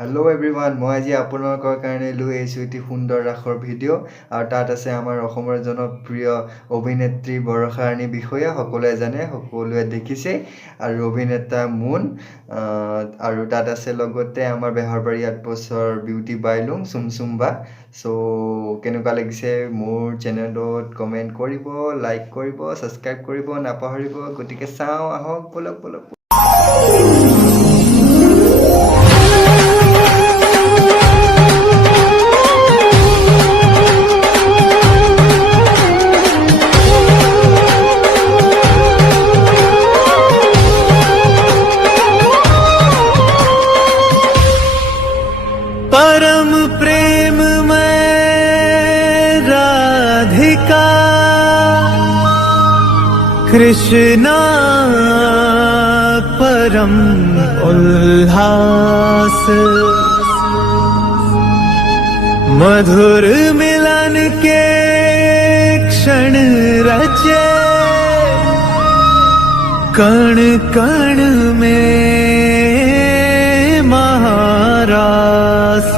hello everyone मैं आज आपनलोকৰ কাৰণে লৈ আহিছোঁ এটি সুন্দৰ ৰাসৰ ভিডিঅ' আৰু তাত আছে আমাৰ অসমৰ জনপ্ৰিয় অভিনেত্ৰী বৰষা ৰাণীৰ বিষয়ে সকলোৱে জানে সকলোৱে দেখিছে আৰু অভিনেতা মুন আৰু তাত আছে লগতে আমাৰ বেহৰবাৰী 8 বছৰ বিউটি বাইলুং চুমচুমবা সো কেনেকুৱা লাগিছে মোৰ চেনেলত কমেন্ট কৰিব লাইক কৰিব সাবস্ক্ৰাইব কৰিব নাপাহৰিব গতিকে চাওঁ আহক বলক বলক परम प्रेम में राधिका कृष्णा परम उल्लास मधुर मिलन के क्षण रचे कण कण में महारास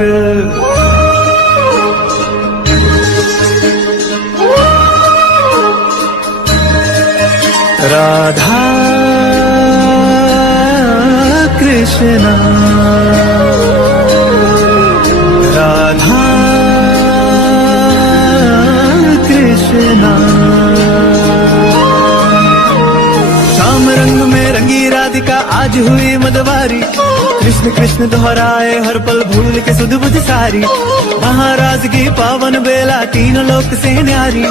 राधा कृष्णा राधा कृष्णा श्याम रंग में रंगी राधिका आज हुई मदवारी कृष्ण कृष्ण दोहराए हर पल भूल के सुध बुध सारी महाराज की पावन बेला तीनों लोक से न्यारी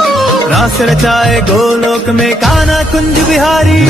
रास रचाए गोलोक में कान्हा कुंज बिहारी